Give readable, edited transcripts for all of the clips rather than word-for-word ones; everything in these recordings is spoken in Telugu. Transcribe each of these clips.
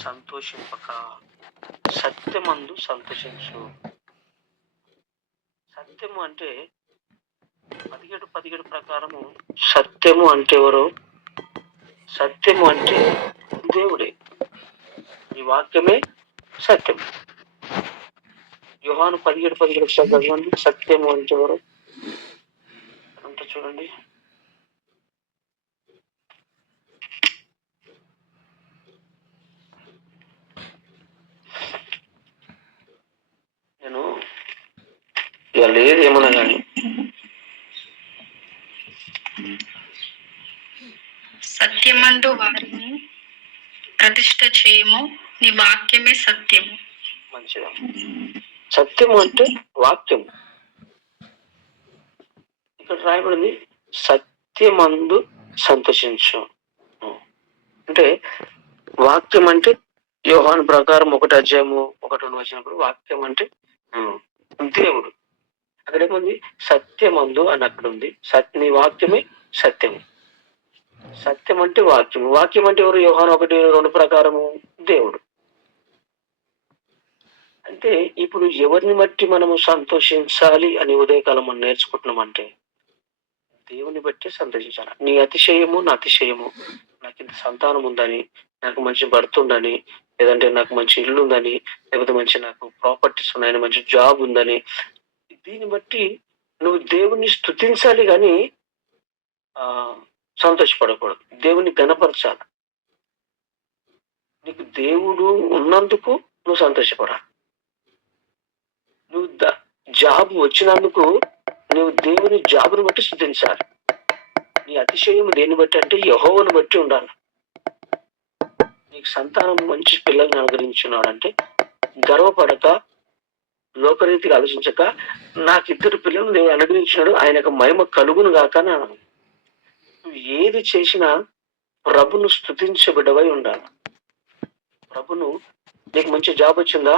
సంతోషింపక సత్యమందు సంతోషించు. సత్యము అంటే 17 ప్రకారము సత్యము అంటే ఎవరు? సత్యము అంటే దేవుడే. ఈ వాక్యమే సత్యం. యోహాను 17 చదవండి. సత్యము అంటే ఎవరు అంటే చూడండి. నేను ఇక లేదు ఏమన్నా కానీ సత్యమందు వారిని ప్రతిష్ఠ చేయము, నీ వాక్యమే సత్యము. మంచిగా. సత్యము అంటే వాక్యం. ఇక్కడ రాయబడింది సత్యమందు సంతోషించు. అంటే వాక్యం అంటే యోహాను ప్రకారం 1 అధ్యాయము 1 వచ్చినప్పుడు వాక్యం అంటే దేవుడు. అక్కడేముంది? సత్యమందు అని అక్కడ ఉంది. నీ వాక్యమే సత్యము. సత్యం అంటే వాక్యం. వాక్యం అంటే ఎవరు? యోహాను 1:2 ప్రకారము దేవుడు. అంటే ఇప్పుడు ఎవరిని బట్టి మనము సంతోషించాలి అని ఉదయకాలం మనం నేర్చుకుంటున్నామంటే దేవుని బట్టి సంతోషించాలి. నీ అతిశయము నా అతిశయము. నాకు ఇంత సంతానం ఉందని, నాకు మంచి భర్త ఉందని, లేదంటే నాకు మంచి ఇల్లు ఉందని, లేకపోతే మంచి నాకు ప్రాపర్టీస్ ఉన్నాయని, మంచి జాబ్ ఉందని, దీన్ని బట్టి నువ్వు దేవుణ్ణి స్తుతించాలి కానీ సంతోషపడకూడదు. దేవుని గణపరచాలి. నీకు దేవుడు ఉన్నందుకు నువ్వు సంతోషపడాలి. నువ్వు జాబ్ వచ్చినందుకు నువ్వు దేవుని జాబును బట్టి స్తుతించాలి. నీ అతిశయం దేన్ని బట్టి అంటే యెహోవాను బట్టి ఉండాలి. నీకు సంతానం మంచి పిల్లల్ని అనుగ్రహించున్నాడంటే గర్వపడక, లోకరీతిగా ఆలోచించక, నాకు 2 పిల్లలు దేవుడు అనుగ్రహించినాడు, ఆయనకు మహిమ కలుగును గాక. నువ్వు ఏది చేసినా ప్రభును స్తుతించబిడ్డవై ఉండాలి. ప్రభును, నీకు మంచి జాబ్ వచ్చిందా,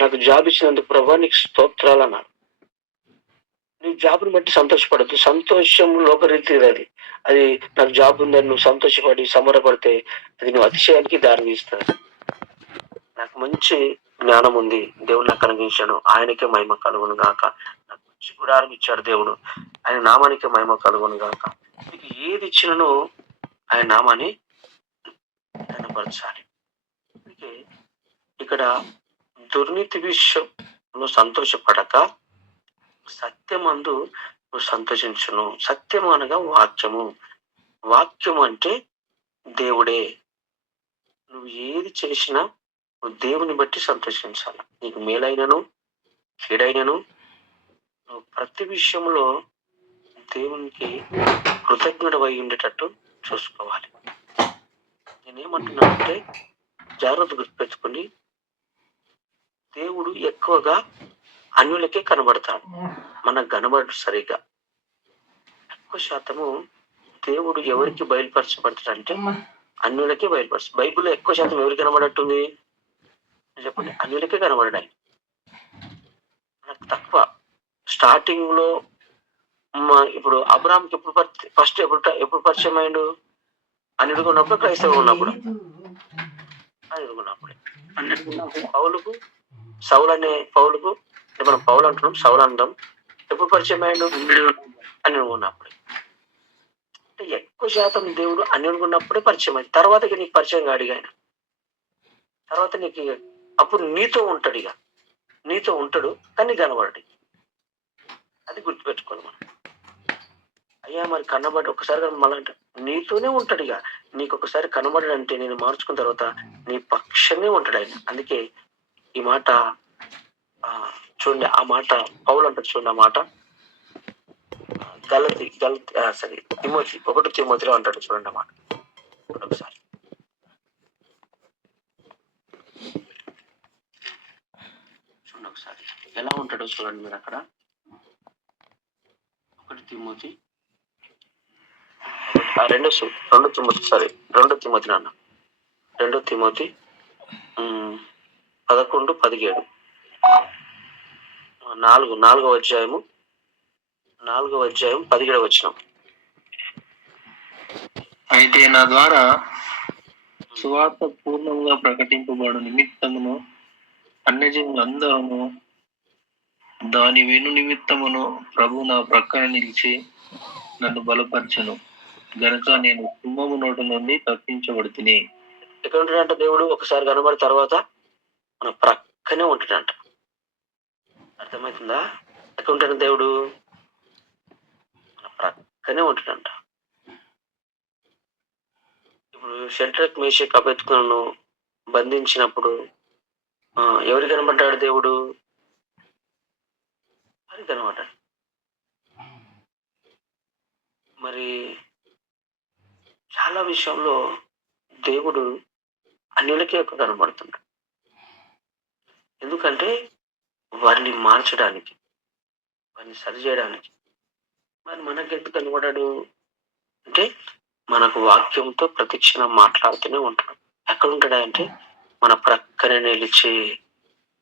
నాకు జాబ్ ఇచ్చినందుకు ప్రభా నీకు స్తోత్రాలు అన్నాడు. నువ్వు జాబ్ని బట్టి సంతోషపడద్దు. సంతోషం లోకరీతి అది నాకు జాబ్ ఉందని నువ్వు సంతోషపడి సమరపడితే అది నువ్వు అతిశయానికి దారి తీస్తుంది. నాకు మంచి జ్ఞానం ఉంది, దేవుడు నాకు అనుగ్రహించాడు, ఆయనకే మహిమ కలుగును గాక. నాకు మంచి గుడారం ఇచ్చాడు దేవుడు, ఆయన నామానికే మహిమ కలుగును గాక. నీకు ఏది ఇచ్చినను ఆయన నామాన్ని కనపరచాలి. ఇక్కడ దుర్నీతి విషయంలో సంతోషపడక సత్యమందు నువ్వు సంతోషించును. సత్యము అనగా వాక్యము. వాక్యము అంటే దేవుడే. నువ్వు ఏది చేసినా నువ్వు దేవుని బట్టి సంతోషించాలి. నీకు మేలైనను కీడైనను నువ్వు ప్రతి విషయంలో దేవునికి కృతజ్ఞుడవై ఉండేటట్టు చూసుకోవాలి. నేనేమంటున్నానంటే జాగ్రత్త గుర్తుపెట్టుకోండి, దేవుడు ఎక్కువగా అన్యులకే కనబడతాడు, మనకు కనబడడు సరిగా. ఎక్కువ శాతము దేవుడు ఎవరికి బయలుపరచబడతాడంటే అన్యులకే బయలుపరచు. బైబిల్లో ఎక్కువ శాతం ఎవరికి కనబడట్టుంది చెప్పండి? అన్యులకే కనబడ్డాయి. నాకు తక్కువ. స్టార్టింగ్ లో ఇప్పుడు అబ్రాహాంకి ఎప్పుడు పరిచయం అయ్యిండు? అన్యుడుగా ఉన్నప్పుడు, క్రైస్తవులు ఉన్నప్పుడు. అన్యుడుకున్నప్పుడే. పౌలుకు పౌలుకు మనం పౌలు అంటున్నాం, సౌలు అంటాం. ఎప్పుడు పరిచయం అయ్యాడు? అన్యుడుగా ఉన్నప్పుడే. అంటే ఎక్కువ శాతం దేవుడు అన్యుడుగా ఉన్నప్పుడే పరిచయం అయింది. తర్వాత నీకు పరిచయం కాడు ఆయన. తర్వాత నీకు అప్పుడు నీతో ఉంటాడు. ఇక నీతో ఉంటాడు కానీ కనబడడు. అది గుర్తుపెట్టుకోవాలి మనం. అయ్యా మరి కనబడి ఒకసారి మళ్ళీ నీతోనే ఉంటాడు. ఇక నీకు ఒకసారి కనబడంటే నేను మార్చుకున్న తర్వాత నీ పక్షమే ఉంటాడు ఆయన. అందుకే ఈ మాట చూడండి, ఆ మాట పౌలు అంటాడు చూడండి. ఆ మాట తిమోతి 1 తిమోతిలో అంటాడు చూడండి. ఆ మాట ఒకసారి చూడండి. ఒకసారి ఎలా ఉంటాడో చూడండి మీరు అక్కడ. 1 తిమోతి 2 తిమోతి నాన్న 2 తిమోతి 11-17 నాలుగవ అధ్యాయం 17 వచనం. అయితే నా ద్వారా సువార్త పూర్ణంగా ప్రకటింపబడు నిమిత్తమును అన్యజనులందరూ దాని విను నిమిత్తమును ప్రభు నా ప్రక్కన నిలిచి నన్ను బలపరచను గనుక నేను సింహము నోటి నుండి తప్పించబడితిని. ఎక్కడ ఉంటాడంట దేవుడు? ఒకసారి కనబడి తర్వాత మన ప్రక్కనే ఉంటాడంట. అర్థమవుతుందా? ఎక్కడ ఉంటాడు దేవుడు? మన ప్రక్కనే ఉంటాడంట. ఇప్పుడు షడ్రక్ మేషక్ అబేద్కరులను బంధించినప్పుడు ఎవరు కనబడ్డాడు దేవుడు? అది కనబడ్డాడు. మరి చాలా విషయంలో దేవుడు అన్యులకే ఎక్కువ కనబడుతున్నాడు. ఎందుకంటే వారిని మార్చడానికి, వారిని సరిచేయడానికి. మరి మనకి ఎందుకు కనబడాడు అంటే మనకు వాక్యంతో ప్రతిక్షణం మాట్లాడుతూనే ఉంటాడు. ఎక్కడ ఉంటాడా అంటే మన ప్రక్కనే నిలిచి,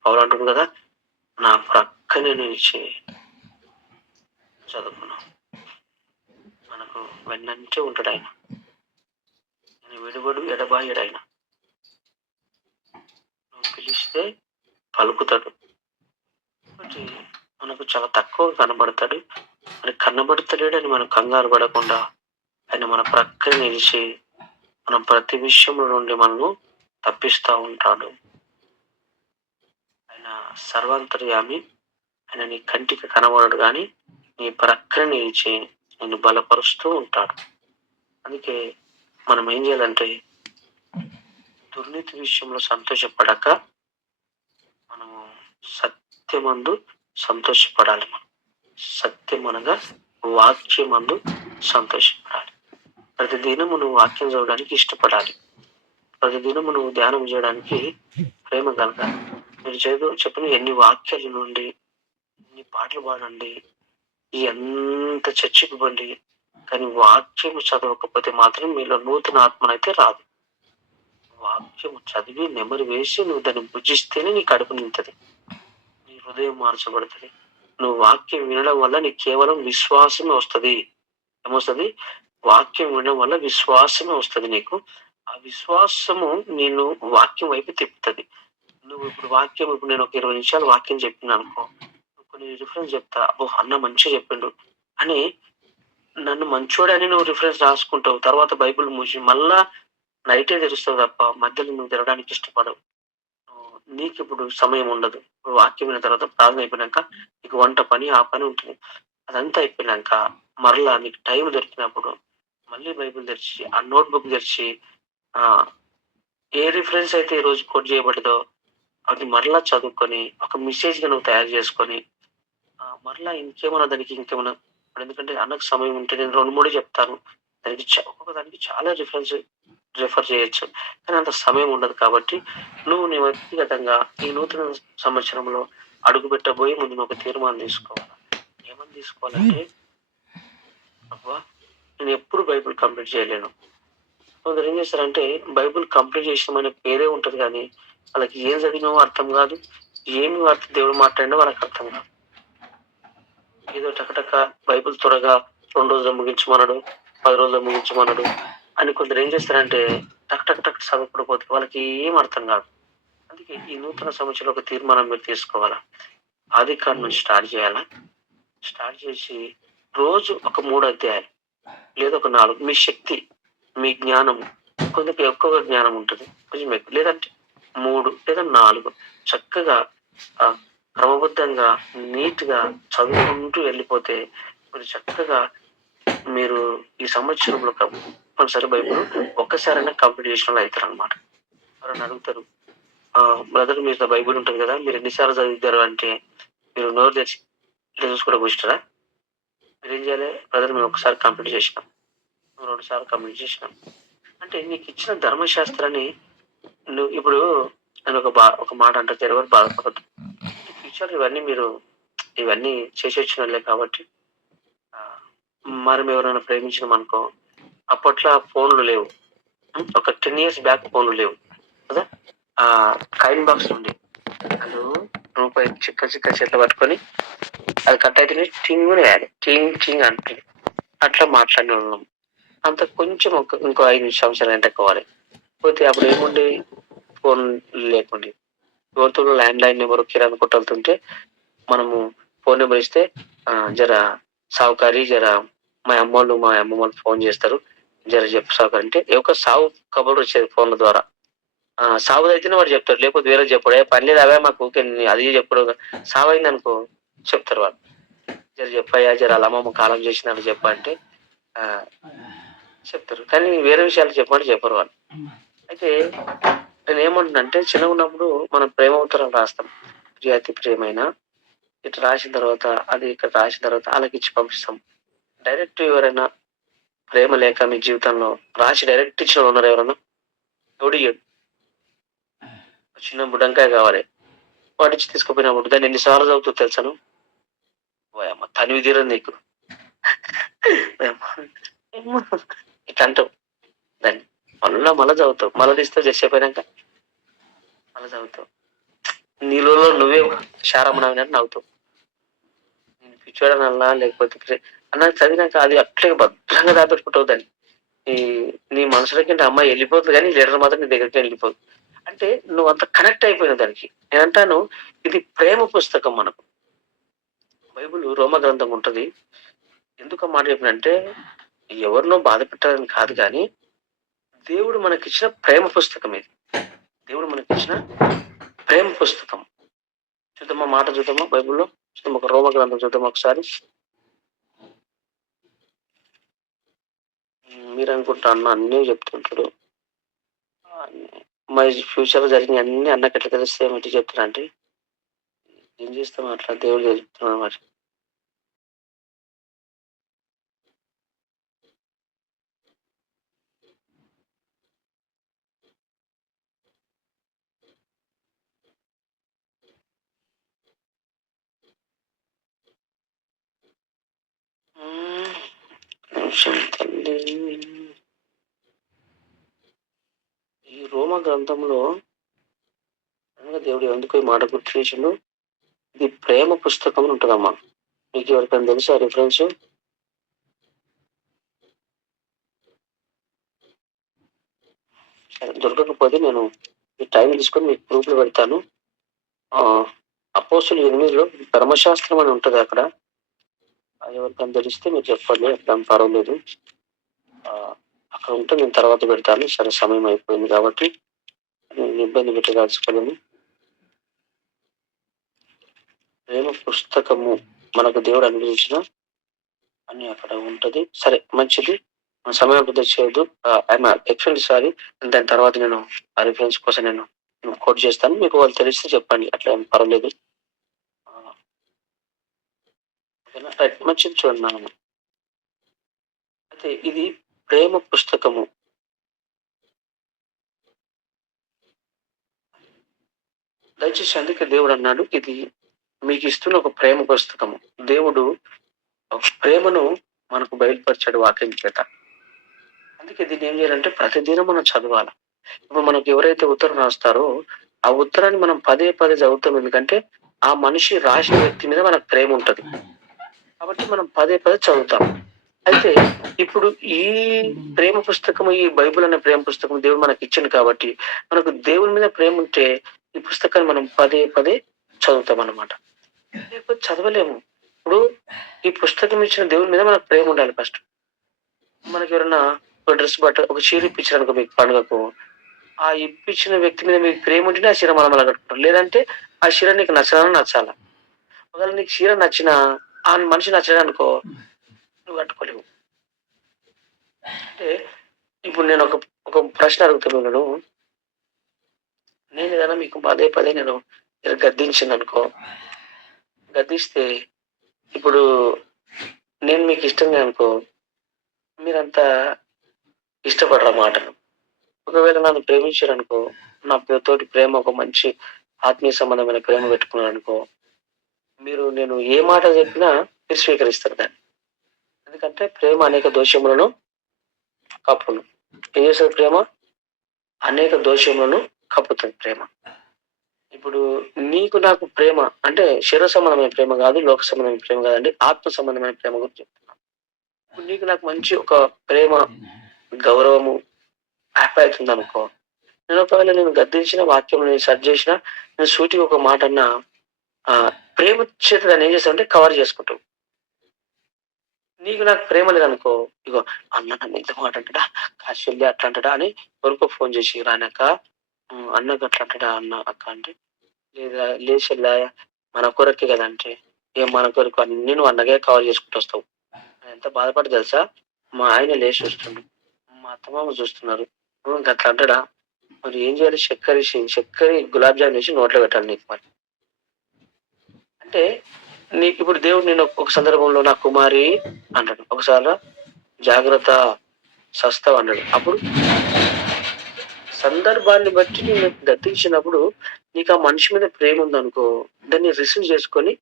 పౌలు అంటుంది కదా, నా ప్రక్కనే నిలిచి చదువుకున్నాం. మనకు వెన్నంటే ఉంటాడు ఆయన. నేను విడుబడు ఎడబాయడు ఆయన. నువ్వు పిలిస్తే పలుకుతాడు. కాబట్టి మనకు చాలా తక్కువ కనబడతాడు. మరి కనబడతలేడని మనం కంగారు పడకుండా ఆయన మన ప్రక్కన నిలిచి మనం ప్రతి విషయంలో నుండి మనము తప్పిస్తూ ఉంటాడు. ఆయన సర్వాంతర్యామి. ఆయన నీ కంటికి కనబడడు కానీ నీ ప్రక్కన నిలిచి నిన్ను బలపరుస్తూ ఉంటాడు. అందుకే మనం ఏం చేయాలంటే దుర్నీతి విషయంలో సంతోషపడక మనము సత్యమందు సంతోషపడాలి. సత్యం అనగా వాక్యమందు సంతోషపడాలి. ప్రతిదినము నువ్వు వాక్యం చదవడానికి ఇష్టపడాలి. ప్రతిదినము నువ్వు ధ్యానం చేయడానికి ప్రేమ కలగాలి. మీరు చెప్పిన ఎన్ని వాక్యాల నుండి ఎన్ని పాటలు పాడండి, ఎంత చర్చకు ఇవ్వండి, కానీ వాక్యము చదవకపోతే మాత్రం మీలో నూతన ఆత్మనైతే రాదు. వాక్యము చదివి నెమరు వేసి నువ్వు దాన్ని భుజిస్తేనే నీ కడుపు నింతది, నీ హృదయం మార్చబడుతుంది. నువ్వు వాక్యం వినడం వల్ల నీకు కేవలం విశ్వాసమే వస్తుంది. ఏమొస్తుంది? వాక్యం వినడం వల్ల విశ్వాసమే వస్తుంది నీకు. ఆ విశ్వాసము నేను వాక్యం వైపు తిప్పుతుంది. నువ్వు ఇప్పుడు నేను ఒక 20 నిమిషాలు వాక్యం చెప్పిన అనుకో, కొన్ని రిఫరెన్స్ చెప్తా, అన్న మంచిగా చెప్పిండు అని నన్ను మంచోడని నువ్వు రిఫరెన్స్ రాసుకుంటావు. తర్వాత బైబిల్ మూసి మళ్ళా నైటే తెరుస్తావు తప్ప మధ్యలో నువ్వు తెరవడానికి ఇష్టపడవు. నీకు ఇప్పుడు సమయం ఉండదు. వాక్యం అయిన తర్వాత ప్రార్థన అయిపోయినాక నీకు వంట పని ఆ పని ఉంటుంది. అదంతా అయిపోయినాక మరలా నీకు టైం దొరికినప్పుడు మళ్ళీ బైబిల్ తెరిచి ఆ నోట్బుక్ తెరిచి ఏ రిఫరెన్స్ అయితే ఈ రోజు కోట్ చేయబడిందో అది మరలా చదువుకొని ఒక మెసేజ్ గా నువ్వు తయారు చేసుకొని మరలా ఇంకేమన్నా ఎందుకంటే అన్నకు సమయం ఉంటే నేను 2-3 చెప్తాను. ఒక్కొక్క దానికి చాలా రిఫర్ చేయొచ్చు, కానీ అంత సమయం ఉండదు. కాబట్టి నువ్వు నీ వ్యక్తిగతంగా ఈ నూతన సంవత్సరంలో అడుగు పెట్టబోయి ముందు నువ్వు ఒక తీర్మానం తీసుకోవాలి. ఏమని తీసుకోవాలంటే, అబ్బా నేను ఎప్పుడు బైబిల్ కంప్లీట్ చేయలేను. కొందరు ఏం చేస్తారంటే బైబిల్ కంప్లీట్ చేసిన పేరే ఉంటది కానీ వాళ్ళకి ఏం చదివినో అర్థం కాదు, ఏమి వార్త దేవుడు మాట్లాడినో వాళ్ళకి అర్థం కాదు. ఏదో టకటక బైబిల్ త్వరగా 2 రోజులు ముగించమన్నాడు, 10 రోజులు ముగించమన్నాడు అని కొందరు ఏం చేస్తారంటే టక్ చదువుకుడిపోతే వాళ్ళకి ఏం అర్థం కాదు. అందుకే ఈ నూతన సంవత్సరంలో ఒక తీర్మానం మీరు తీసుకోవాలా. ఆదికాండం నుంచి స్టార్ట్ చేయాలా. స్టార్ట్ చేసి రోజు ఒక 3 అధ్యాయాలు లేదా ఒక 4, మీ శక్తి మీ జ్ఞానం, కొందరికి ఎక్కువ జ్ఞానం ఉంటుంది, కొంచెం ఎక్కువ, లేదంటే 3 లేదా 4 చక్కగా క్రమబద్ధంగా నీట్ గా చదువుకుంటూ వెళ్ళిపోతే మీరు చక్కగా మీరు ఈ సంవత్సరంలో కంపల్సరీ బైబిల్ ఒక్కసారైనా కంప్లీట్ చేసిన వాళ్ళు అవుతారు అనమాట. ఎవరైనా అడుగుతారు, బ్రదర్ మీరు బైబిల్ ఉంటుంది కదా, మీరు ఎన్నిసార్లు చదివారు అంటే మీరు నోరు తెచ్చి చూసి కూడా కూర్చుంటారా? మీరు ఏం చేయాలి? బ్రదర్ మేము ఒకసారి కంప్లీట్ చేసినాం, 2 సార్లు కంప్లీట్ చేసినాం అంటే నీకు ఇచ్చిన ధర్మశాస్త్రాన్ని నువ్వు ఇప్పుడు నేను ఒక మాట అంటే ఎవరు బాధపడద్దు. ఫ్యూచర్ ఇవన్నీ చేసి వచ్చిన వాళ్ళే కాబట్టి మనం ఎవరైనా ప్రేమించినాం అనుకో, అప్పట్లో ఫోన్లు లేవు, ఒక 10 years బ్యాక్ ఫోన్లు లేవు కదా. కాయిన్ బాక్స్ ఉంది, అది రూపాయి చిక్క చేతిలో పట్టుకొని అది కట్ అయితే టింగ్ వేయాలి, టింగ్ అంటే అట్లా మాట్లాడిన వాళ్ళం. అంత కొంచెం ఇంకో 5 సంవత్సరాలు ఎంటకోవాలి. పోతే అప్పుడు ఏముండే, ఫోన్ లేకుండే. ఎవరితో ల్యాండ్ లైన్ నెంబర్ కిరాణా కొట్టెళ్తుంటే మనము ఫోన్ నెంబర్ ఇస్తే జర సావుకారి జర మా అమ్మమ్మోళ్ళు ఫోన్ చేస్తారు, జర చెప్పు సావుకారి అంటే ఒక సావు కబురు వచ్చేది ఫోన్ల ద్వారా. సావుది అయితేనే వాడు చెప్తాడు, లేకపోతే వేరే చెప్పాడు. పని లేదు అవే మాకు ఊకే అది చెప్పడు. సావు అయింది అనుకో చెప్తారు వాళ్ళు, జర చెప్పయ్యా జర అలా అమ్మమ్మ కాలం చేసినాను చెప్పంటే చెప్తారు. కానీ వేరే విషయాలు చెప్పమంటే చెప్పరు వాళ్ళు. అయితే నేను ఏమంటున్నానంటే, చిన్నగా ఉన్నప్పుడు మనం ప్రేమ ఉత్తరం రాస్తాం, ప్రియాతి ప్రియమైన ఇట్లా రాసిన తర్వాత అది ఇక్కడ రాసిన తర్వాత వాళ్ళకి ఇచ్చి పంపిస్తాం. డైరెక్ట్ ఎవరైనా ప్రేమ లేక మీ జీవితంలో రాసి డైరెక్ట్ ఇచ్చిన వాళ్ళు ఉన్నారు ఎవరన్నా? ఎవడియ్యడు. చిన్న బుడంకాయ కావాలి, వాడిచ్చి తీసుకుపోయినప్పుడు దాన్ని ఎన్నిసార్లు చదువుతూ తెలుసాను, అమ్మ తనివి తీరదు నీకు ఇట్లా అంటావు. దాన్ని మళ్ళా చదువుతావు, మళ్ళీ తీస్తావు, చేసేపోయినాక మళ్ళీ చదువుతావు. నీలో నువ్వే శారమనవినట్టు నవ్వుతావు. నేను పిచ్చోడనల్లా లేకపోతే అన్న చదివినాక అది అట్లే భద్రంగా దాపెట్టుకుంటావు దాన్ని. నీ మనసులోకి అమ్మాయి వెళ్ళిపోతుంది, కానీ లీడర్ మాత్రం నీ దగ్గరికి వెళ్ళిపోదు. అంటే నువ్వు అంత కనెక్ట్ అయిపోయినావు దానికి. నేనంటాను ఇది ప్రేమ పుస్తకం. మనకు బైబుల్ రోమ గ్రంథం ఉంటది. ఎందుకు మాట చెప్పినంటే ఎవరినో బాధ పెట్టాలని కాదు, కానీ దేవుడు మనకిచ్చిన ప్రేమ పుస్తకం ఇది. దేవుడు మనకిచ్చిన ప్రేమ పుస్తకం. చూద్దామా మాట, చూద్దామా బైబుల్లో, చూద్దాం ఒక రోమ గ్రంథం చూద్దాం ఒకసారి. మీరు అనుకుంటా అన్న అన్నీ చెప్తుంటాడు, మా ఫ్యూచర్ లో జరిగిన అన్ని అన్నకి ఎట్లా తెలుస్తాయి ఏమిటి చెప్తున్నా అంటే, ఏం చేస్తాం అట్లా దేవుడు చెప్తున్నాడు మరి. ఈ రోమ గ్రంథంలో దేవుడు ఎందుకు ఈ మాట గుర్తు చేసిండు, ఇది ప్రేమ పుస్తకం ఉంటుందమ్మా. మీకు ఎవరికైనా తెలుసు ఆ రిఫరెన్స్? దొరకకపోతే నేను ఈ టైం తీసుకొని మీకు ప్రూఫ్లు పెడతాను. అపోస్తుల 8లో ధర్మశాస్త్రం అని ఉంటది అక్కడ. అది ఎవరికైనా తెలిస్తే మీరు చెప్పండి, అట్లా పర్వాలేదు. అక్కడ ఉంటే నేను తర్వాత పెడతాను. సరే సమయం అయిపోయింది కాబట్టి నేను ఇబ్బంది పెట్టదలుచుకోలేను. ప్రేమ పుస్తకము మనకు దేవుడు అనుగ్రహించిన అని అక్కడ ఉంటది. సరే మంచిది, సమయం వృద్ధి చేయొద్దు. ఎక్స్పెండ్ సారీ, దాని తర్వాత నేను ఆ రిఫరెన్స్ కోసం నేను కోట్ చేస్తాను. మీకు వాళ్ళు తెలిస్తే చెప్పండి, అట్లా ఏం పర్వాలేదు. రైట్, మంచిది. చూడండి నాన్న, అయితే ఇది ప్రేమ పుస్తకము. దయచేసి అందుకే దేవుడు అన్నాడు, ఇది మీకు ఇస్తున్న ఒక ప్రేమ పుస్తకము. దేవుడు ఒక ప్రేమను మనకు బయలుపరిచాడు వాక్యం చేత. అందుకే దీన్ని ఏం చేయాలంటే ప్రతిదినం మనం చదవాలి. ఇప్పుడు మనకు ఎవరైతే ఉత్తరం రాస్తారో ఆ ఉత్తరాన్ని మనం పదే పదే చదువుతాం. ఎందుకంటే ఆ మనిషి రాసిన వ్యక్తి మీద మనకు ప్రేమ ఉంటది కాబట్టి మనం పదే పదే చదువుతాం. అయితే ఇప్పుడు ఈ ప్రేమ పుస్తకం, ఈ బైబిల్ అనే ప్రేమ పుస్తకం దేవుడు మనకి ఇచ్చింది కాబట్టి మనకు దేవుని మీద ప్రేమ ఉంటే ఈ పుస్తకాన్ని మనం పదే పదే చదువుతాం అన్నమాట. లేకపోతే చదవలేము. ఇప్పుడు ఈ పుస్తకం ఇచ్చిన దేవుని మీద మనకు ప్రేమ ఉండాలి ఫస్ట్. మనకి ఎవరైనా ఒక డ్రెస్ బట్ట ఒక చీర ఇప్పించారు అనుకో మీకు పండుగకు, ఆ ఇప్పించిన వ్యక్తి మీద మీకు ప్రేమ ఉంటేనే ఆ చీర మనం అలా కట్టుకుంటాం. లేదంటే ఆ చీర నీకు నచ్చాలని నచ్చాలా. ఒకవేళ నీకు చీర నచ్చిన ఆ మనిషి నచ్చడం అనుకో, నువ్వు కట్టుకోలేవు. అంటే ఇప్పుడు నేను ఒక ప్రశ్న అడుగుతున్నాను. నేను ఏదైనా మీకు పదే పదే నేను గద్దించింది అనుకో, గద్దిస్తే ఇప్పుడు నేను మీకు ఇష్టంగా అనుకో, మీరంతా ఇష్టపడరు ఆ మాటను. ఒకవేళ నన్ను ప్రేమించారు అనుకో, నా తోటి ప్రేమ ఒక మంచి ఆత్మీయ సంబంధమైన ప్రేమ పెట్టుకున్నాను అనుకో, మీరు నేను ఏ మాట చెప్పినా మీరు స్వీకరిస్తారు దాన్ని. ఎందుకంటే ప్రేమ అనేక దోషములను కప్పును. ఏం చేస్తుంది ప్రేమ? అనేక దోషములను కప్పుతుంది ప్రేమ. ఇప్పుడు నీకు నాకు ప్రేమ అంటే శరీర సంబంధమైన ప్రేమ కాదు, లోక సంబంధమైన ప్రేమ కాదండి, ఆత్మ సంబంధమైన ప్రేమ గురించి చెప్తున్నాను. ఇప్పుడు నీకు నాకు మంచి ఒక ప్రేమ, గౌరవము, హ్యాపీ అవుతుంది అనుకో, నేను ఒకవేళ నేను గద్దించిన వాక్యం నేను సెర్చ్ చేసిన, నేను సూటిగా ఒక మాట అన్నా ప్రేమ చేత దాన్ని ఏం చేస్తావంటే కవర్ చేసుకుంటావు. నీకు నాకు ప్రేమ లేదనుకో, ఇగో అన్న నన్ను ఇంత మాట అంటాడా, కాశీ అట్లా అంటాడా అని ఎవరికో ఫోన్ చేసి రానక్క అన్నకు అట్లా అంటాడా అన్న అక్క అంటే, లేదా లేచెల్లా మన కొరకే కదా అంటే, ఏం మన కొరకు అన్ని నువ్వు అన్నగే కవర్ చేసుకుంటూ వస్తావు. ఎంత బాధపడి తెలుసా, మా ఆయన లేచి చూస్తుండు, మా అత్తమామ చూస్తున్నారు, నువ్వు ఇంక అట్లా అంటాడా, మరి ఏం చేయాలి, చక్కెర గులాబ్ జామ్ చేసి నోట్లో పెట్టాలి నీకు మరి అంటే. నీకు ఇప్పుడు దేవుడు నేను ఒక సందర్భంలో నా కుమారి అంటాడు, ఒకసారి జాగ్రత్త సస్తావు అన్నాడు. అప్పుడు సందర్భాన్ని బట్టి నేను గద్దించినప్పుడు నీకు ఆ మనిషి మీద ప్రేమ ఉందనుకో, దాన్ని రిసీవ్ చేసుకొని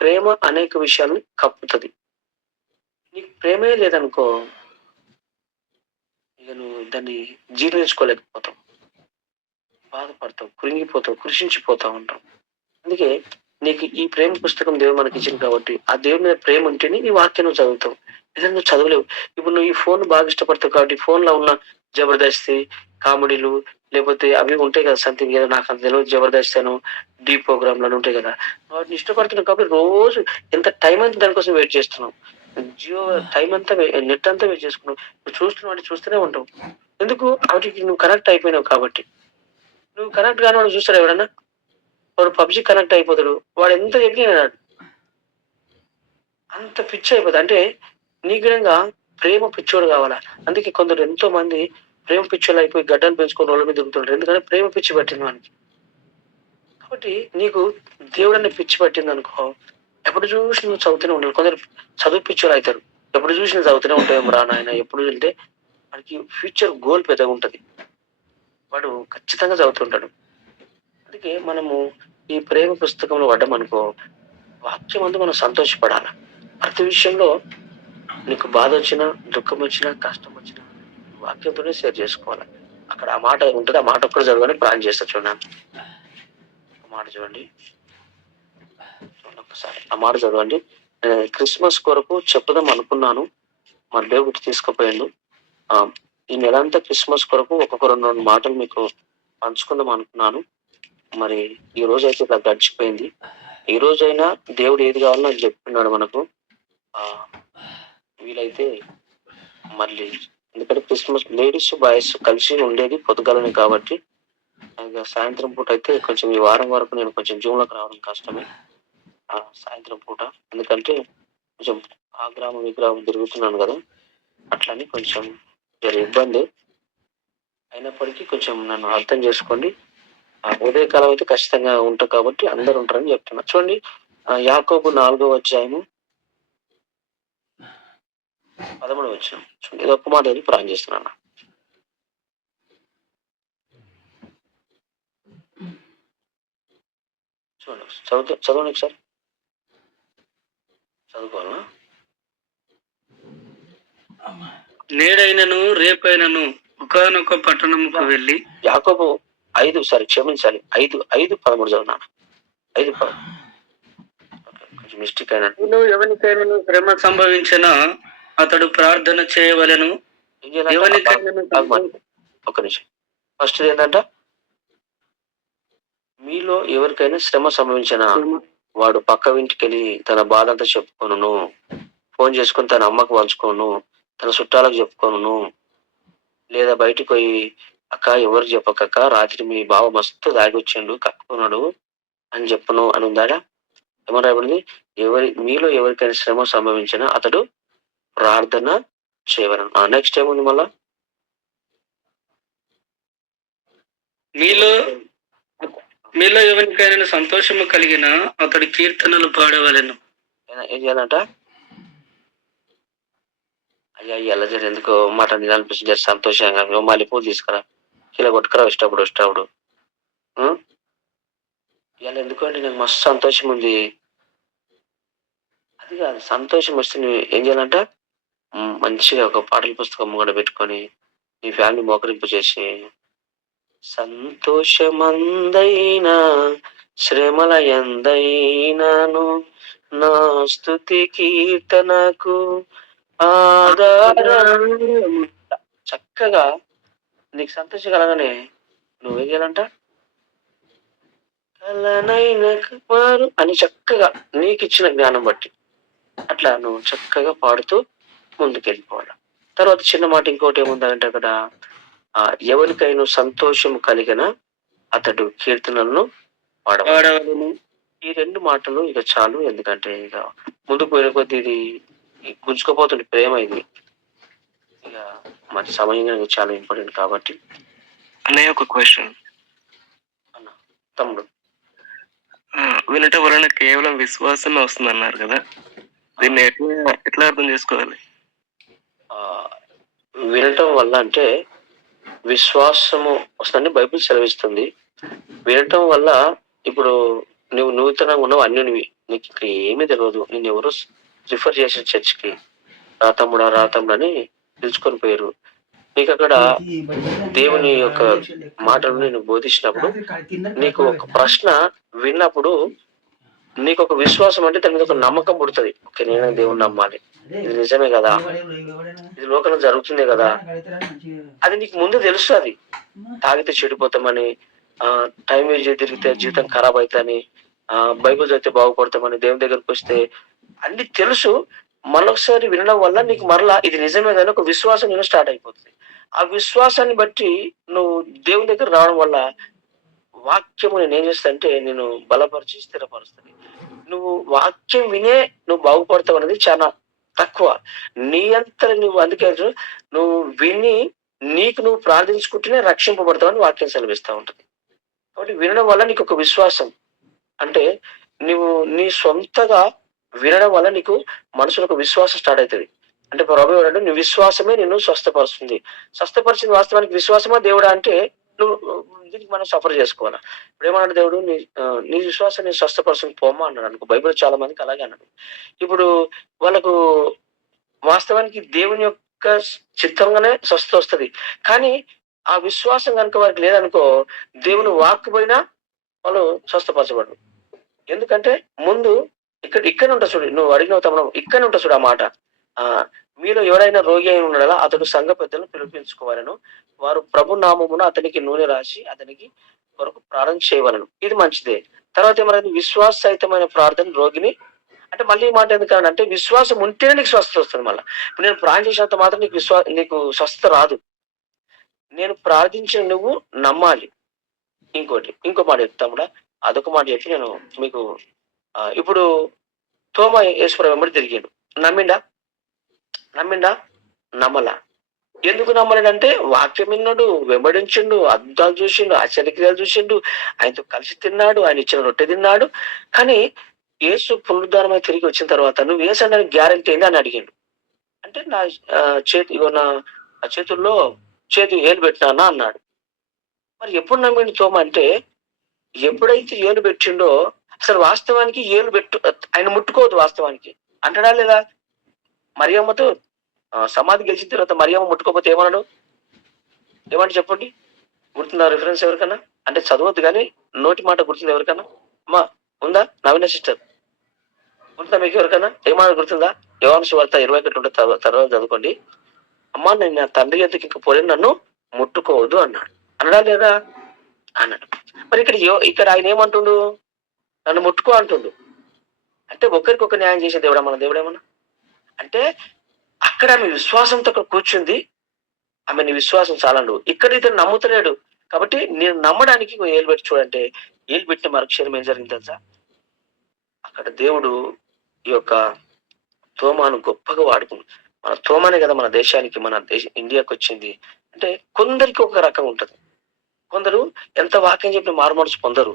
ప్రేమ అనేక విషయాలను కప్పుతుంది. నీకు ప్రేమే లేదనుకో, ఇక నువ్వు దాన్ని జీర్ణించుకోలేకపోతావు, బాధపడతావు, కృంగిపోతావు, కృషించిపోతావు ఉంటావు. అందుకే నీకు ఈ ప్రేమ పుస్తకం దేవుడు మనకి ఇచ్చింది కాబట్టి, ఆ దేవుడి మీద ప్రేమ ఉంటేనే నీ వాక్యం నువ్వు చదువుతావు. ఏదైనా నువ్వు చదవలేవు. ఇప్పుడు నువ్వు ఈ ఫోన్ బాగా ఇష్టపడతావు కాబట్టి ఫోన్ లో ఉన్న జబర్దస్తి కామెడీలు లేకపోతే అవి ఉంటాయి కదా, సంథింగ్ ఏదో నాకు అంత తెలియదు, జబర్దస్త్ అను డీ ప్రోగ్రామ్ లను ఉంటాయి కదా, వాటిని ఇష్టపడుతున్నావు కాబట్టి రోజు ఎంత టైం అంతా దానికోసం వెయిట్ చేస్తున్నావు. జియో టైం అంతా నెట్ అంతా వెయిట్ చేసుకున్నావు. నువ్వు చూస్తున్నావు అంటే చూస్తూనే ఉంటావు. ఎందుకు? వాటికి నువ్వు కనెక్ట్ అయిపోయినావు కాబట్టి. నువ్వు కనెక్ట్ కాని వాడు చూస్తాడు ఎవడన్నా, వాడు పబ్జి కనెక్ట్ అయిపోతాడు, వాడు ఎంత చెప్పినాడు అంత పిచ్చి అయిపోతుంది. అంటే నీ విధంగా ప్రేమ పిచ్చోడు కావాలా. అందుకే కొందరు ఎంతో మంది ప్రేమ పిచ్చోళ్ళు అయిపోయి గడ్డలు పెంచుకొని రోడ్ల మీద తిరుగుతుంటారు, ఎందుకంటే ప్రేమ పిచ్చి పట్టింది మనకి. కాబట్టి నీకు దేవుడని పిచ్చి పట్టింది అనుకో, ఎప్పుడు చూసి నువ్వు చదువుతూనే ఉండాలి. కొందరు చదువు పిచ్చోళ్ళు అవుతారు, ఎప్పుడు చూసి నువ్వు చదువుతూనే ఉంటావు రా నాయన. ఎప్పుడు వెళ్తే వాడికి ఫ్యూచర్ గోల్ పెద్దగా ఉంటది, వాడు ఖచ్చితంగా చదువుతుంటాడు. అందుకే మనము ఈ ప్రేమ పుస్తకంలో పడ్డామనుకో, వాక్యం అందు మనం సంతోషపడాలి. ప్రతి విషయంలో నీకు బాధ వచ్చినా, దుఃఖం వచ్చినా, కష్టం వచ్చినా వాక్యంతోనే షేర్ చేసుకోవాలి. అక్కడ ఆ మాట ఉంటుంది, ఆ మాట ఒక్కటి చదవని ప్లాన్ చేస్తా. చూడండి ఆ మాట చూడండి, ఒక్కసారి ఆ మాట చదవండి. నేను క్రిస్మస్ కొరకు చెప్పుదాం అనుకున్నాను, మా దేవుడు తీసుకుపోయాడు. ఈ నెలంతా క్రిస్మస్ కొరకు ఒక్కొక్క 2 మాటలు మీకు పంచుకుందాం అనుకున్నాను. మరి ఈ రోజు అయితే ఇలా గడిచిపోయింది. ఈ రోజైనా దేవుడు ఏది కావాలో అని చెప్తున్నాడు మనకు. వీలైతే మళ్ళీ, ఎందుకంటే క్రిస్మస్ లేడీస్ బాయ్స్ కలిసి ఉండేది పొద్దుగాలనే కాబట్టి, ఇక సాయంత్రం పూట అయితే కొంచెం ఈ వారం వరకు నేను కొంచెం జూన్లోకి రావడం కష్టమే సాయంత్రం పూట. ఎందుకంటే కొంచెం ఆ గ్రామం ఈ గ్రామం తిరుగుతున్నాను కదా, అట్లని కొంచెం ఇబ్బంది. అయినప్పటికీ కొంచెం నన్ను అర్థం చేసుకోండి. ఉదయకాలం అయితే ఖచ్చితంగా ఉంటా కాబట్టి అందరు ఉంటారని చెప్తున్నా. చూడండి యాకోబు 4వ అధ్యాయము 13వ వచనం చూడండి. ఇది ఒక్క మాట ప్రార్థన చేస్తున్నాను. చూడండి చదవండి ఒకసారి. చదువుకోవాలనా? నేడైనను రేపైనను ఒకనొక పట్టణముకు వెళ్ళి, యాకోబు 5 క్షమించాలి 5:13 చదువునా. 5:13 కొంచెం మిస్టేక్ అయినట్టు. ఎవరికైనా శ్రమ సంభవించినా అతడు ప్రార్థన చేయవలెను. ఒక నిమిషం. ఫస్ట్ ఏంటంట, మీలో ఎవరికైనా శ్రమ సంభవించినా వాడు పక్క ఇంటికి వెళ్ళి తన బాధ అంతా చెప్పుకోను, ఫోన్ చేసుకొని తన అమ్మకు పంచుకోను, తన చుట్టాలకు చెప్పుకోను, లేదా బయటికి పోయి అక్క ఎవరు చెప్పకక్క రాత్రి మీ బావ మస్తు దాగొచ్చిండు కక్కున్నాడు అని చెప్పను అని ఉందాడా? ఏమన్నా మీలో ఎవరికైనా శ్రమ సంభవించినా అతడు ప్రార్థన చేయవలను. నెక్స్ట్ ఏముంది మళ్ళా, మీలో ఎవరికైనా సంతోషము కలిగిన అతడు కీర్తనలు పాడవలెను. ఏం చేయాలంట? అయ్యా ఎలా జరి ఎందుకో మాట నేను అనిపిస్తుంది, జరి సంతోషంగా మళ్ళీ పూలు తీసుకురా, ఇలా కొట్టుకురా ఇష్టపడు ఇలా ఎందుకంటే నాకు మస్తు సంతోషం ఉంది. అది కాదు, సంతోషం వస్తే నువ్వు ఏం చేయాలంట, మంచిగా ఒక పాటల పుస్తకం కూడా పెట్టుకొని నీ ఫ్యామిలీ మోకరింపు చేసి, సంతోషమందైనా శ్రమల ఎందైనాను నా స్తుతి కీర్తనకు ఆధారం. చక్కగా నీకు సంతోషం కలగానే నువ్వేం చేయాలంట? కలనైన కుమారు అని చక్కగా నీకు ఇచ్చిన జ్ఞానం బట్టి అట్లా నువ్వు చక్కగా పాడుతూ ముందుకెళ్ళిపోవాలి. తర్వాత చిన్న మాట ఇంకోటి ఏముందంటే అక్కడ ఎవరికైనా సంతోషం కలిగిన అతడు కీర్తనలను పాడవలెను. ఈ 2 మాటలు ఇక చాలు. ఎందుకంటే ఇక ముందుకు పోయిన కొద్దీ ఇది గుంజుకోపోతుంది ప్రేమ. ఇది ఇక మరి సమయం చాలా ఇంపార్టెంట్ కాబట్టి. అన్నయ్య ఒక క్వశ్చన్. అన్న తమ్ముడు, వినటం వలన కేవలం విశ్వాసమే వస్తుంది అన్నారు కదా, దీన్ని ఎట్లా అర్థం చేసుకోవాలి? వినటం వల్ల అంటే విశ్వాసము వస్తుందని బైబిల్ సెలవిస్తుంది. వినటం వల్ల ఇప్పుడు నువ్వు నూతనంగా ఉన్నావు, అన్యునివి, నీకు ఇక్కడ ఏమీ తెలియదు, నేను ఎవరు రిఫర్ చేసిన చర్చ్కి రా తమ్ముడు అని పిలుచుకొని పోయారు. నీకు అక్కడ దేవుని యొక్క మాటలు నేను బోధించినప్పుడు నీకు ఒక ప్రశ్న విన్నప్పుడు నీకు ఒక విశ్వాసం అంటే దాని మీద ఒక నమ్మకం పుడుతుంది. ఓకే, నేను దేవుని నమ్మాలి, ఇది నిజమే కదా, ఇది లోకంలో జరుగుతుంది కదా, అది నీకు ముందు తెలుస్తుంది. తాగితే చెడిపోతామని, టైం వేస్ట్ తిరిగితే జీవితం ఖరాబ్ అవుతామని, బైబుల్ చదివితే బాగుపడతామని, దేవుని దగ్గరకు వస్తే అన్ని తెలుసు. మరొకసారి వినడం వల్ల నీకు మరలా ఇది నిజమే కానీ ఒక విశ్వాసం నేను స్టార్ట్ అయిపోతుంది. ఆ విశ్వాసాన్ని బట్టి నువ్వు దేవుని దగ్గర రావడం వల్ల వాక్యము నేను ఏం చేస్తా అంటే నేను బలపరిచి స్థిరపరుస్తుంది. నువ్వు వాక్యం వినే నువ్వు బాగుపడతావు అనేది చాలా తక్కువ. నీ అంతా నువ్వు అందుకే నువ్వు విని నీకు నువ్వు ప్రార్థించుకుంటూనే రక్షింపబడతావని వాక్యం సెలవిస్తూ ఉంటుంది. కాబట్టి వినడం వల్ల నీకు ఒక విశ్వాసం అంటే నువ్వు నీ సొంతగా వినడం వల్ల నీకు మనసులో ఒక విశ్వాసం స్టార్ట్ అవుతుంది. అంటే ప్రభు అంటే నీ విశ్వాసమే నిన్ను స్వస్థపరుస్తుంది. స్వస్థపరిచిన వాస్తవానికి విశ్వాసమా దేవుడా అంటే నువ్వు దీనికి మనం సఫర్ చేసుకోవాలి. ఇప్పుడు ఏమన్నాడు దేవుడు, నీ విశ్వాసం నేను స్వస్థపరుస్తుంది పోమ్మా అన్నాడు అనుకో. బైబిల్ చాలా మందికి అలాగే అన్నాడు. ఇప్పుడు వాళ్ళకు వాస్తవానికి దేవుని యొక్క చిత్తంగానే స్వస్థత వస్తుంది. కానీ ఆ విశ్వాసం కనుక వారికి లేదనుకో, దేవుని వాక్కు పోయినా వాళ్ళు స్వస్థపరచబడరు. ఎందుకంటే ముందు ఇక్కడ ఉంటా చూడు, నువ్వు అడిగిన తమ్ముడు ఇక్కడ ఉంటా చూడు ఆ మాట, మీలో ఎవరైనా రోగి అయిన ఉన్నాడా అతడు సంఘ పెద్దలను పిలిపించుకోవాలను, వారు ప్రభు నామమున అతనికి నూనె రాసి అతనికి కొరకు ప్రార్థన చేయవలను. ఇది మంచిదే. తర్వాత ఏమన్నా విశ్వాసహితమైన ప్రార్థన రోగిని అంటే మళ్ళీ ఈ మాట ఎందుకని అంటే విశ్వాసం ఉంటేనే నీకు స్వస్థత వస్తుంది. మళ్ళీ ఇప్పుడు నేను ప్రార్థన చేసినంత మాత్రం నీకు స్వస్థత రాదు. నేను ప్రార్థించిన నువ్వు నమ్మాలి. ఇంకో మాట చెప్తాముడా, అదొక మాట చెప్పి నేను మీకు ఇప్పుడు తోమ ఈశ్వర వెంబడి తిరిగాడు. నమ్మిండా? నమ్మలా. ఎందుకు నమ్మలేడంటే వాక్యం విన్నాడు, వెంబడించిండు, అద్భుతాలు చూసిండు, ఆశ్చర్యక్రియలు చూసిండు, ఆయనతో కలిసి తిన్నాడు, ఆయన ఇచ్చిన రొట్టె తిన్నాడు. కానీ యేసు పునరుద్ధారమై తిరిగి వచ్చిన తర్వాత నువ్వు వేసడానికి గ్యారంటీ ఏంది అని అడిగాడు. అంటే నా చేతుల్లో ఏలు పెట్టినా అన్నాడు. మరి ఎప్పుడు నమ్మిండు తోమ అంటే ఎప్పుడైతే ఏలు పెట్టిండో, అసలు వాస్తవానికి ఏలు ఆయన ముట్టుకోవద్దు వాస్తవానికి అంటాడా లేదా? మరియమ్మతో సమాధి గెలిచిన తర్వాత మరియమ్మ ముట్టుకోకపోతే ఏమన్నాడు? ఏమంటే చెప్పండి, గుర్తుందా రిఫరెన్స్ ఎవరికన్నా? అంటే చదవద్దు కానీ నోటి మాట గుర్తుంది ఎవరికన్నా? అమ్మా ఉందా? నవీన సిస్టర్ గుర్తుందా మీకు ఎవరికన్నా? ఏమన్నా గుర్తుందా? యోహాను సువార్త 21 తర్వాత చదువుకోండి. అమ్మా నేను నా తండ్రి ఎద్దకు ఇంక పోలేను, నన్ను ముట్టుకోవద్దు అన్నాడు. అన్నాడా లేదా? అన్నాడు. మరి ఇక్కడ ఆయన ఏమంటుండు? నన్ను ముట్టుకో అంటుండు. అంటే ఒకరికొక న్యాయం చేసే దేవుడా మన దేవుడేమన్నా? అంటే అక్కడ ఆమె విశ్వాసంతో అక్కడ కూర్చుంది. ఆమె నీ విశ్వాసం చాలండు. ఇక్కడ ఇతను నమ్ముతలేడు కాబట్టి నేను నమ్మడానికి ఏలు పెట్టి చూడంటే ఏలు పెట్టిన మరుక్షణం ఏం జరిగింది తెలుసా? అక్కడ దేవుడు ఈ యొక్క తోమాను గొప్పగా వాడుకుంది. మన తోమానే కదా మన దేశానికి ఇండియాకి వచ్చింది. అంటే కొందరికి ఒక రకం ఉంటది. కొందరు ఎంత వాక్యం చెప్పిన మారుమనసు పొందరు.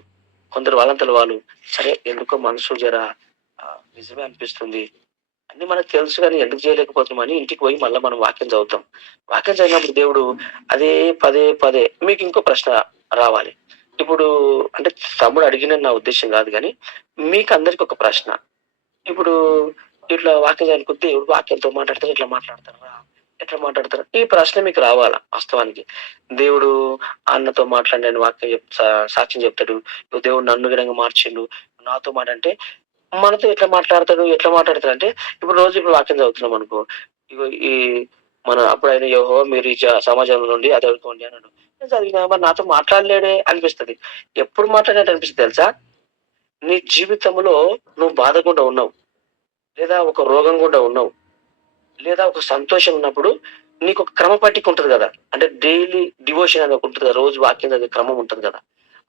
కొందరు వాళ్ళంతలో వాళ్ళు సరే ఎందుకో మనసు జరా నిజమే అనిపిస్తుంది అన్ని మనకు తెలుసు కానీ ఎందుకు చేయలేకపోతున్నామని ఇంటికి పోయి మళ్ళీ మనం వాక్యం చదువుతాం. వాక్యం చదివినప్పుడు దేవుడు అదే పదే మీకు ఇంకో ప్రశ్న రావాలి. ఇప్పుడు అంటే తమ్ముడు అడిగిన నా ఉద్దేశం కాదు కానీ మీకు అందరికి ఒక ప్రశ్న. ఇప్పుడు ఇట్లా వాక్యం చదువుకుంటే దేవుడు వాక్యంతో మాట్లాడతారు, ఎట్లా మాట్లాడతారు ఈ ప్రశ్న మీకు రావాలా? వాస్తవానికి దేవుడు అన్నతో మాట్లాడిన వాక్యం సాక్ష్యం చెప్తాడు. దేవుడు నన్ను విధంగా మార్చిండు నాతో మాట అంటే మనతో ఎట్లా మాట్లాడతాడు అంటే ఇప్పుడు వాక్యం చదువుతున్నాం అనుకో, ఈ అప్పుడు ఆయన యెహోవా మీరు ఈ సమాజంలో నుండి అది అనుకోండి అన్నాడు. చదివినా మరి నాతో మాట్లాడలేడే అనిపిస్తది. ఎప్పుడు మాట్లాడినట్టు అనిపిస్తుంది తెలుసా? నీ జీవితంలో నువ్వు బాధ గుండా ఉన్నావు, లేదా ఒక రోగం గుండా ఉన్నావు, లేదా ఒక సంతోషం ఉన్నప్పుడు నీకు ఒక క్రమ పట్టిక ఉంటది కదా. అంటే డైలీ డివోషన్ అనేది ఒకటి ఉంటుంది కదా, రోజు వాక్యం చదివే క్రమం ఉంటది కదా.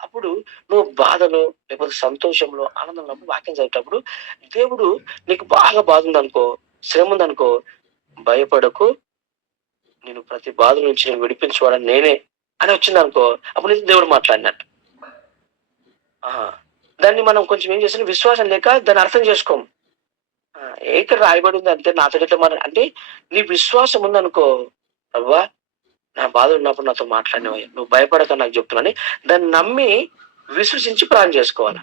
అప్పుడు నువ్వు బాధలో లేకపోతే సంతోషంలో ఆనందం ఉన్నప్పుడు వాక్యం చదివేటప్పుడు దేవుడు నీకు బాగా బాధ ఉందనుకో, శ్రమ ఉందనుకో, భయపడకు, నేను ప్రతి బాధ నుంచి నేను విడిపించుకోవడం నేనే అని వచ్చింది అనుకో, అప్పుడు నీకు దేవుడు మాట్లాడినట్టు. దాన్ని మనం కొంచెం ఏం చేస్తాం, విశ్వాసం లేక దాన్ని అర్థం చేసుకోము. ఇక్కడ రాయబడి ఉంది అంతే, నాతో ఎట్లా అంటే నీ విశ్వాసం ఉందనుకో, అవ్వా నా బాధ ఉన్నప్పుడు నాతో మాట్లాడినవయ్యా, నువ్వు భయపడక నాకు చెప్తున్నాని దాన్ని నమ్మి విశ్వసించి ప్రార్థన చేసుకోవాలి.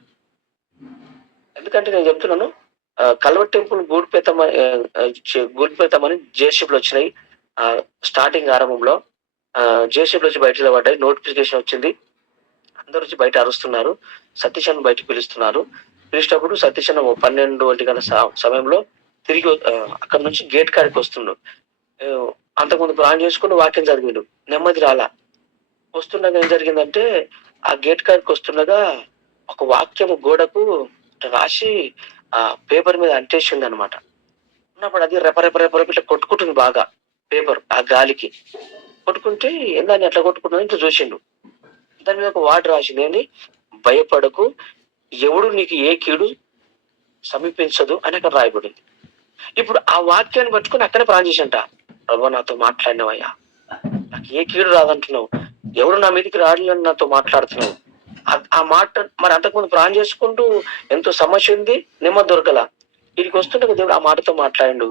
ఎందుకంటే నేను చెప్తున్నాను, కల్వర్ టెంపుల్ గూడిపెడతామని జేసీబీలు వచ్చినాయి. స్టార్టింగ్ ఆరంభంలో జేసీబీలు వచ్చి బయటలో పడ్డాయి, నోటిఫికేషన్ వచ్చింది, అందరు వచ్చి బయట అరుస్తున్నారు, సతీష్ అన్న బయటకు పిలుస్తున్నారు. పిలిచినప్పుడు సతీష్ అన్న 12 గంటల సమయంలో తిరిగి అక్కడ నుంచి గేట్ కాడికి వస్తుండు. అంతకుముందు ప్లాన్ చేసుకుని వాక్యం చదివిండు, నెమ్మది రాలా. వస్తుండగా ఏం జరిగిందంటే, ఆ గేట్ కాడికి వస్తుండగా ఒక వాక్యం గోడకు రాసి ఆ పేపర్ మీద అంటేసింది అనమాట. ఉన్నప్పుడు అది రెపరెపరెపరెప ఇట్లా కొట్టుకుంటుంది బాగా, పేపర్ ఆ గాలికి కొట్టుకుంటే ఏందని అట్లా కొట్టుకుంటుంది ఇట్లా చూసిండు. దాని మీద ఒక వార్డు రాసింది, ఏంటి, భయపడకు, ఎవడు నీకు ఏ కీడు సమీపించదు అని అక్కడ రాయబడింది. ఇప్పుడు ఆ వాక్యాన్ని పట్టుకుని అక్కడే ప్రార్థన చేసంట, ప్రభు నాతో మాట్లాడినవయ్యా, నాకు ఏ కీడు రాదంటున్నావు, ఎవడు నా మీదకి రాడని నాతో మాట్లాడుతున్నావు. ఆ మాట మరి అంతకుముందు ప్రార్థన చేసుకుంటూ ఎంతో సమస్య ఉంది, నెమ్మది దొరకలా. వీడికి వస్తుంటే దేవుడు ఆ మాటతో మాట్లాడిండు.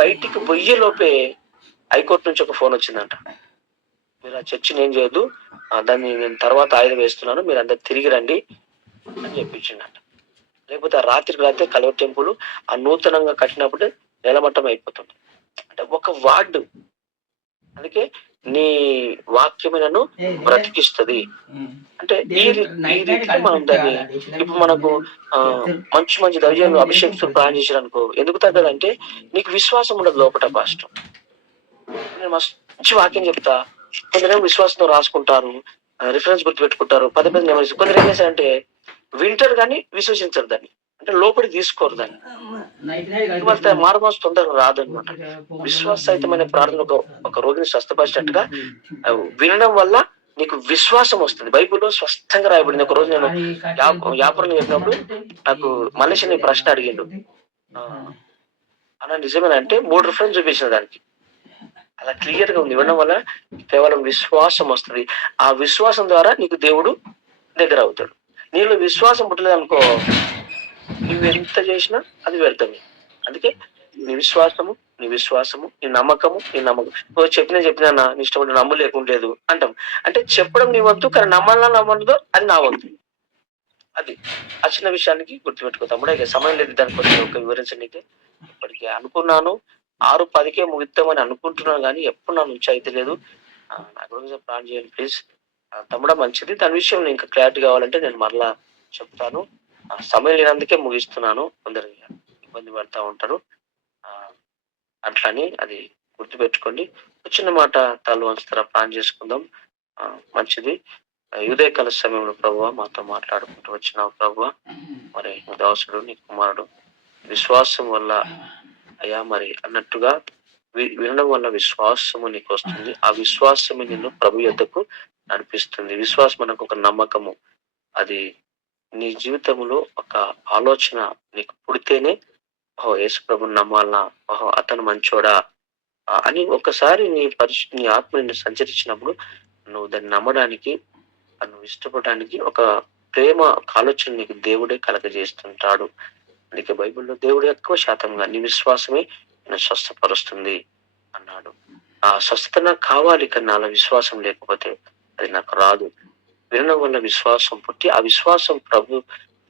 బయటికి పోయే లోపే హైకోర్టు నుంచి ఒక ఫోన్ వచ్చిందంట, మీరు ఆ చర్చిని ఏం చేయొద్దు, దాన్ని నేను తర్వాత ఆయుధం వేస్తున్నాను, మీరు అందరు తిరిగి రండి అని చెప్పించిండట. లేకపోతే ఆ రాత్రికి కల్వర్ టెంపుల్ ఆ నూతనంగా కట్టినప్పుడు నేలమట్టం అయిపోతుంది. అంటే ఒక వార్డు. అందుకే నీ వాక్యమే నన్ను బ్రతికిస్తుంది. అంటే ఈ రీతిలో మనం దాన్ని, ఇప్పుడు మనకు మంచి దైవజనులు అభిషేక్తులు ప్రార్థన చేశారు అనుకో, ఎందుకు తగ్గదంటే నీకు విశ్వాసం ఉండదు లోపల. ఫస్ట్ నేను మంచి వాక్యం చెప్తా, కొందరేమో విశ్వాసంతో రాసుకుంటారు, రిఫరెన్స్ గుర్తు పెట్టుకుంటారు, 10 నెంబర్స్. కొందరు ఏం చేశారంటే వింటారు కానీ విశ్వసించరు దాన్ని, అంటే లోపలికి తీసుకోరు దాన్ని. మార్గం తొందరగా రాదనమాట. విశ్వాసహితమైన ప్రార్థన ఒక రోగిని స్వస్థపరిచినట్టుగా వినడం వల్ల నీకు విశ్వాసం వస్తుంది. బైబిల్లో స్పష్టంగా రాయబడింది. ఒక రోజు నేను వ్యాపారం చెప్పినప్పుడు నాకు మనిషిని ప్రశ్న అడిగిండు, అలా నిజమేనంటే 3 రిఫరెన్స్ చూపించిన దానికి. అలా క్లియర్ గా ఉంది. వినడం వల్ల కేవలం విశ్వాసం వస్తుంది. ఆ విశ్వాసం ద్వారా నీకు దేవుడు దగ్గర అవుతాడు. నీలో విశ్వాసం పుట్టలేదు అనుకో, నువ్వు ఎంత చేసినా అది వ్యర్థమే. అందుకే నీ విశ్వాసము, నీ నమ్మకము. నువ్వు చెప్పినా నీ ఇష్టం నమ్ము లేకుండలేదు అంటాం. అంటే చెప్పడం నీ వంతు, కానీ నమ్మదో అది నా వంతు. అది ఆ చిన్న విషయానికి గుర్తుపెట్టుకో తమ్ముడు. ఇక సమయం లేదు దానికోసం ఒక వివరించడానికి. ఇప్పటికే అనుకున్నాను 6:10కే ముగిద్దామని అనుకుంటున్నాను, కానీ ఎప్పుడు నా నుంచి అయితే లేదు. నా గురించి ప్లాన్ చేయండి ప్లీజ్ తమ్ముడా. మంచిది. దాని విషయంలో ఇంకా క్లారిటీ కావాలంటే నేను మరలా చెప్తాను. సమయం లేనందుకే ముగిస్తున్నాను. కొందరు ఇబ్బంది పడతా ఉంటారు, అట్లని అది గుర్తుపెట్టుకోండి. చిన్న మాట తల వంచుతారా, ప్లాన్ చేసుకుందాం. మంచిది. ఉదయకాల సమయంలో ప్రభువా మాతో మాట్లాడుకుంటూ వచ్చినావు ప్రభువా. మరి దాసుడు నీ కుమారుడు విశ్వాసం వల్ల అయ్యా మరి అన్నట్టుగా వినడం వల్ల విశ్వాసము నీకు వస్తుంది. ఆ విశ్వాసమే నిన్ను ప్రభు యొద్దకు నడిపిస్తుంది. విశ్వాసం మనకు ఒక నమ్మకము. అది నీ జీవితంలో ఒక ఆలోచన నీకు పుడితేనే, ఓహో యేసు ప్రభుని నమ్మాలనా, ఓహో అతను మంచోడా అని ఒకసారి నీ ఆత్మ నిన్ను సంచరించినప్పుడు నువ్వు దాన్ని నమ్మడానికి, నువ్వు ఇష్టపడడానికి ఒక ప్రేమ ఆలోచన నీకు దేవుడే కలగజేస్తుంటాడు. అందుకే బైబిల్లో దేవుడు ఎక్కువ శాతంగా నీ విశ్వాసమే నిన్ను స్వస్థపరుస్తుంది అన్నాడు. ఆ స్వస్థత నాకు కావాలి, కానీ నాలో విశ్వాసం లేకపోతే అది నాకు రాదు. వినడం వల్ల విశ్వాసం పుట్టి, ఆ విశ్వాసం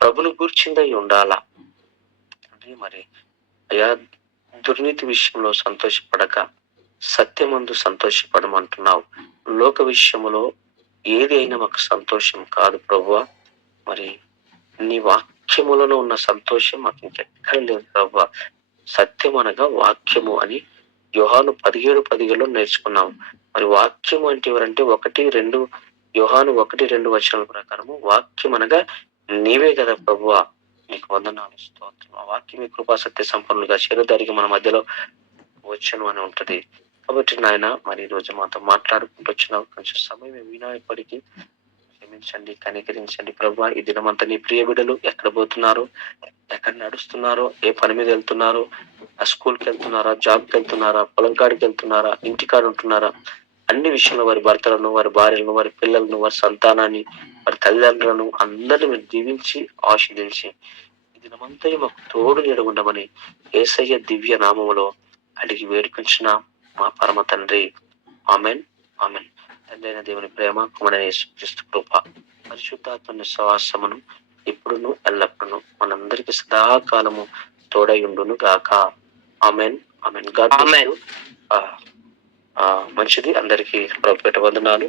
ప్రభును గూర్చిందై ఉండాలా. అంటే మరి అయ్యా దుర్నీతి విషయంలో సంతోషపడక సత్యమందు సంతోషపడమంటున్నావు. లోక విషయంలో ఏది అయినా మాకు సంతోషం కాదు ప్రభువా. మరి నీ వాక్యములలో ఉన్న సంతోషం మాకు ఇంకెక్కడ లేదు ప్రభువా. సత్యం అనగా వాక్యము అని యోహాను 17:17 నేర్చుకున్నాం. మరి వాక్యం అంటే ఎవరంటే 1-2 యోహాను 1-2 వచనాల ప్రకారము వాక్యం అనగా నీవే కదా ప్రభువా, నీకు వందనాలు స్తోత్రం. ఆ వాక్యం మీ కృపా సత్య సంపన్నులుగా శరీరధారికి మన మధ్యలో వచ్చను అని ఉంటది. కాబట్టి నాయన మరి ఈ రోజు మాతో మాట్లాడుకుంటూ వచ్చినావు, కొంచెం సమయం వినాయపడికి క్షమించండి, కనికరించండి ప్రభువా. ఈ దినమంతా నీ ప్రియ బిడ్డలు ఎక్కడ పోతున్నారో, ఎక్కడ నడుస్తున్నారో, ఏ పని మీద వెళ్తున్నారో, ఆ స్కూల్కి వెళ్తున్నారా, జాబ్కి వెళ్తున్నారా, పొలం కాడికి వెళ్తున్నారా, ఇంటికాడ ఉంటున్నారా, అన్ని విషయంలో వారి భర్తలను, వారి భార్యలను, వారి పిల్లలను, వారి సంతానాన్ని, వారి తల్లిదండ్రులను అందరినీ మీరు దీవించి ఆశీర్వదించి ఈ దినమంతా మాకు తోడు నీడగుండమని యేసయ్య దివ్య నామములో అడిగి వేడుకుంటున్నా మా పరమ తండ్రి. Amen, amen. తండ్రి అయిన దేవుని ప్రేమ, కుమారుడైన యేసుక్రీస్తు కృప, పరిశుద్ధాత్మ సహవాసమును ఇప్పుడును ఎల్లప్పుడూ మనందరికి సదాకాలము తోడై ఉండును గాక. Amen, amen. God bless you. మంచిది. అందరికీ ప్రభుపేట వందనాలు.